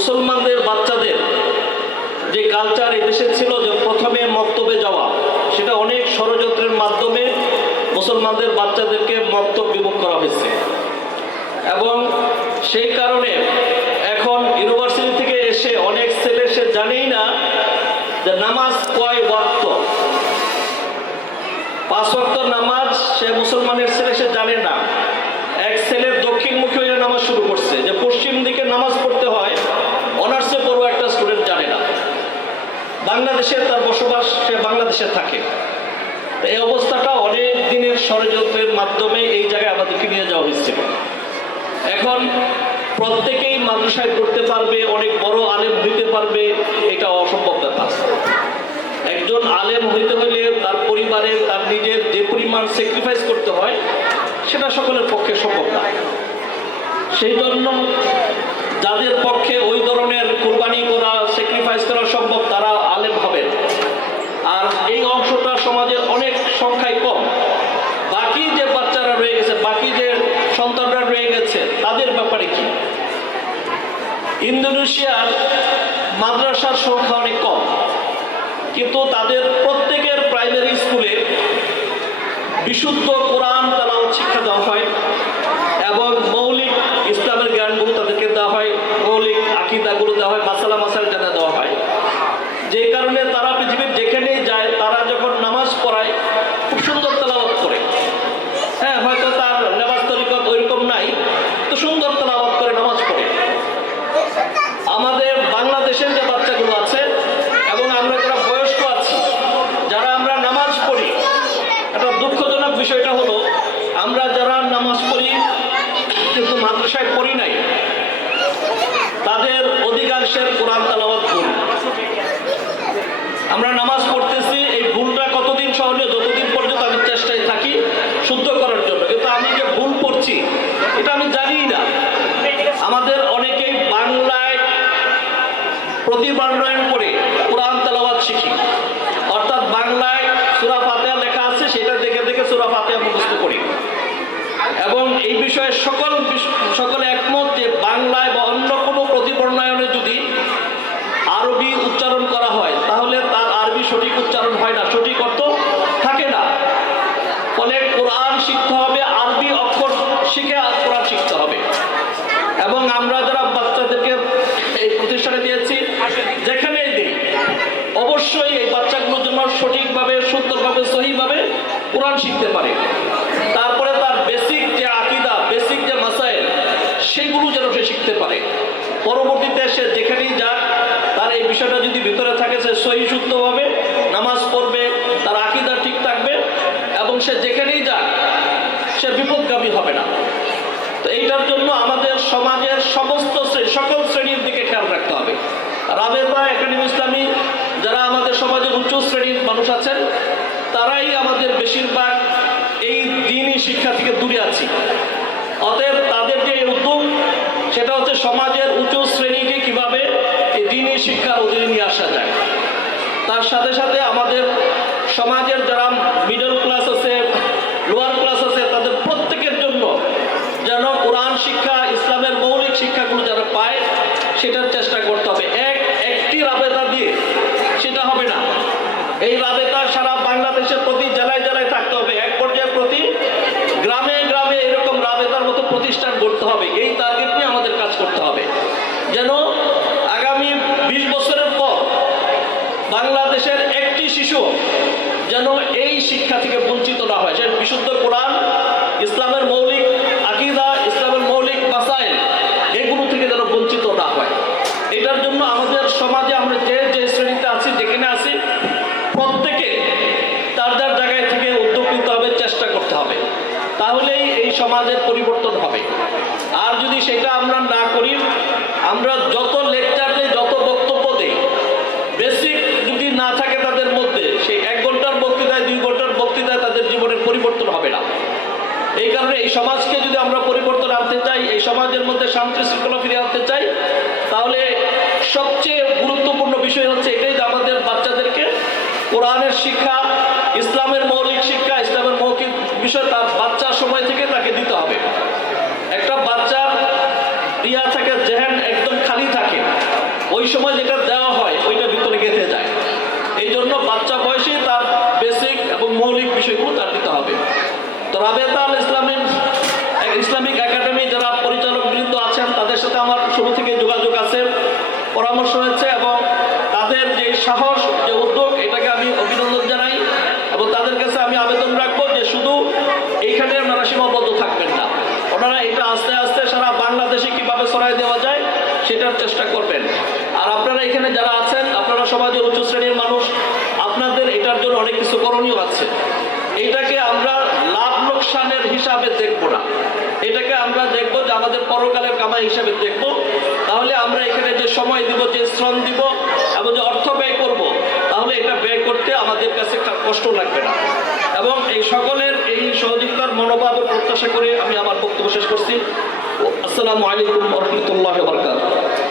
মুসলমানদের বাচ্চাদের যে কালচার এদেশে ছিল, যে প্রথমে মক্তবে যাওয়া, সেটা অনেক ষড়যন্ত্রের মাধ্যমে মুসলমানদের বাচ্চাদেরকে মক্তব বিমুখ করা হয়েছে। এবং সেই কারণে এখন ইউনিভার্সিটি থেকে এসে অনেক ছেলে সে জানেই না যে নামাজ কয় ওয়াক্ত, 5 ওয়াক্ত নামাজ সে মুসলমানের ছেলে সে জানে না। এক ছেলে দক্ষিণমুখী হয়ে নামাজ শুরু করছে, যে পশ্চিম দিকে নামাজ পড়তে হয় অনার্সে পড়ুয়া একটা স্টুডেন্ট জানে না। বাংলাদেশে তার বসবাস, সে বাংলাদেশে থাকে। এই অবস্থাটা অনেক দিনের ষড়যন্ত্রের মাধ্যমে এই জায়গায় আমাদেরকে নিয়ে যাওয়া হয়েছিল। এখন প্রত্যেকেই মাদ্রাসায় পড়তে পারবে, অনেক বড় আলেম হইতে পারবে, এটা অসম্ভব ব্যাপার। একজন আলেম হইতে হলে তার পরিবারের, তার নিজের যে পরিমাণ স্যাক্রিফাইস করতে হয় সেটা সকলের পক্ষে সম্ভব না। সেই জন্য যাদের পক্ষে ওই ধরনের কোরবানি করা, স্যাক্রিফাইস করা সম্ভব, তারা আলেম হবেন। আর এই অংশটা সমাজের অনেক সংখ্যায় কম। বাকি যে বাচ্চারা রয়ে গেছে, বাকি যে সন্তানরা রয়ে গেছে, তাদের ব্যাপারে কি? ইন্দোনেশিয়ার মাদ্রাসার সংখ্যা অনেক কম, কিন্তু তাদের প্রত্যেকের প্রাইমারি স্কুলে বিশুদ্ধ কোরআন তেলাওয়াত শিক্ষা দেওয়া হয় এবং মৌলিক ইসলামের জ্ঞানগুলো তাদেরকে দেওয়া হয়, মৌলিক আকীদাগুলো দেওয়া হয়, মাসালা মাসাইল জানা দেওয়া হয়। যে কারণে তারা পৃথিবীর যেখানেই যায়, তারা যখন নামাজ পড়ায় খুব সুন্দর তেলাওয়াত করে। হ্যাঁ, হয়তো তার নেমাজ তরিকত ওইরকম নাই, তো সুন্দর তেলাওয়াত করে নামাজ পড়ে। আমাদের বাংলাদেশের যে বাচ্চাগুলো আছে এবং আমরা যারা বয়স্ক আছি, যারা আমরা নামাজ পড়ি, একটা দুঃখজনক বিষয়টা হলো আমরা যারা নামাজ পড়ি কিন্তু মাদ্রাসায় পড়ি নাই, তাদের অধিকাংশের কোরআন তেলাওয়াত ভুল। আমরা নামাজ পড়তেছি, এই ভুলটা কতদিন সহনীয়, যতদিন পর্যন্ত আমি চেষ্টায় থাকি শুদ্ধ করার জন্য, কিন্তু আমি যে ভুল পড়ছি এটা আমি জানিই না। আমাদের অনেকেই বাংলায় প্রতিবান্বয়ন করে কোরআন তেলাওয়াত শিখি, অর্থাৎ বাংলায় সূরা ফাতিহা লেখা আছে সেটা দেখে দেখে সূরা ফাতিহা মুখস্থ করি। এবং এই বিষয়ে সকলে একমত যে বাংলায় বা অন্য কোনো প্রতিবর্ণায়নে যদি আরবি উচ্চারণ করা হয় তাহলে তার আরবি সঠিক উচ্চারণ হয় না, সঠিক অর্থ থাকে না। ফলে কোরআন শিখতে হবে, আরবি অক্ষর শিখে কোরআন শিখতে হবে। এবং আমরা যারা বাচ্চাদেরকে এই প্রতিষ্ঠানে দিয়েছি, যেখানেই দিই অবশ্যই এই বাচ্চাগুলোর জন্য সঠিকভাবে, সুন্দরভাবে, সহিভাবে কোরআন শিখতে পারে। তারপরে তার বেসিক যে আকীদা, বেসিক যে মাসাইল, সেগুলো যেন সে শিখতে পারে। পরবর্তীতে সে যেখানেই যাক, তার এই বিষয়টা যদি ভিতরে থাকে, সে সহি শুদ্ধভাবে নামাজ পড়বে, তার আকীদা ঠিক থাকবে এবং সে যেখানেই যাক সে বিপদগামী হবে না। তো এইটার জন্য আমাদের সমাজের সমস্ত সকল শ্রেণীর দিকে খেয়াল রাখতে হবে। রাবেতা একাডেমি ইসলামী যারা আমাদের সমাজের উচ্চ শ্রেণীর মানুষ আছেন, তারাই আমাদের বেশিরভাগ এই দ্বীনি শিক্ষা থেকে দূরে আছি। অতএব তাদের যে উদ্যোগ, সেটা হচ্ছে সমাজের উচ্চ শ্রেণীকে কিভাবে এই দ্বীনি শিক্ষার অধীনে নিয়ে আসা যায়। তার সাথে সাথে আমাদের সমাজের যারা মিডল ক্লাস আছে, লোয়ার ক্লাস আছে, তাদের প্রত্যেকের জন্য যেন কোরআন শিক্ষা, ইসলামের মৌলিক শিক্ষাগুলো যারা পায় সেটার চেষ্টা করতে হবে। একটি রাবেতা দিয়ে সেটা হবে না। এই রাবেতা সারা বাংলাদেশের প্রতি জেলায় জেলায় থাকতে হবে, এক পর্যায়ে প্রতি গ্রামে গ্রামে এরকম রাবেতার মতো প্রতিষ্ঠান করতে হবে। এই টার্গেট নিয়ে আমাদের কাজ করতে হবে, যেন আগামী 20 বছরের পর বাংলাদেশের একটি শিশু যেন এই শিক্ষা থেকে বঞ্চিত না হয়। সে বিশুদ্ধ কোরআন, ইসলামের মৌলিক আকীদা, ইসলামের মৌলিক মাসাইল, এগুলো থেকে যেন বঞ্চিত না হয়। এটার জন্য আমাদের সমাজে আমরা যে শ্রেণীতে আছি, যেখানে আছি, প্রত্যেকে তার যার জায়গায় থেকে উদ্যোগ নিতে হবে, চেষ্টা করতে হবে। তাহলেই এই সমাজের পরিবর্তন হবে। আর যদি সেটা আমরা না করি, আমরা যত লেকচার দিই, যত বক্তব্য দিই, বেসিক যদি না থাকে তাদের মধ্যে, সেই 1 ঘন্টার বক্তৃতায়, 2 ঘন্টার বক্তৃতায় তাদের জীবনের পরিবর্তন হবে না। এই কারণে এই সমাজকে যদি আমরা পরিবর্তন আনতে চাই, এই সমাজের মধ্যে শান্তি শৃঙ্খলা ফিরিয়ে আনতে চাই, তাহলে সবচেয়ে গুরুত্বপূর্ণ বিষয় হচ্ছে এটাই যে আমাদের বাচ্চাদেরকে কোরআনের শিক্ষা, ইসলামের মৌলিক শিক্ষা, ইসলামের মৌখিক বিষয় তার বাচ্চার সময় থেকে তাকে দিতে হবে। একটা বাচ্চার থাকে, জেহেন একদম খালি থাকে, ওই সময় যেটা দেওয়া হয় ওইটা ভিতরে গেঁথে যায়। এই জন্য বাচ্চা বয়সে তার বেসিক এবং মৌলিক বিষয়গুলো তার দিতে হবে। তো রাবেতা আল ইসলামিক একাডেমি যারা পরিচালক বৃন্দ আছেন তাদের সাথে আমার শুরু থেকে যোগাযোগ আছে, পরামর্শ হয়েছে, এবং তাদের যে সাহস, যে উদ্যোগ, এটাকে আমি অভিনন্দন জানাই। এবং তাদের কাছে আমি আবেদন রাখবো যে শুধু এইখানে ওনারা সীমাবদ্ধ থাকবেন না, ওনারা এটা আস্তে আস্তে সারা বাংলাদেশে কিভাবে ছড়াই দেওয়া যায় সেটার চেষ্টা করবেন। আর আপনারা এখানে যারা আছেন, আপনারা সমাজের উচ্চ শ্রেণীর মানুষ, আপনাদের এটার জন্য অনেক কিছু করণীয় আছে। এইটাকে আমরা লাভ লোকসানের হিসাবে দেখবো না, এটাকে আমরা দেখবো যে আমাদের পরকালের কামাই হিসাবে দেখবো। তাহলে আমরা এখানে যে সময় দিব, যে শ্রম দিব এবং যে অর্থ ব্যয় করব, তাহলে এটা ব্যয় করতে আমাদের কাছে কষ্ট লাগবে না। এবং এই সকলের এই সহযোগিতার মনোভাব ও প্রত্যাশা করে আমি আমার বক্তব্য শেষ করছি। আসসালামু আলাইকুম ওয়া রাহমাতুল্লাহি ওয়া বারাকাতুহু।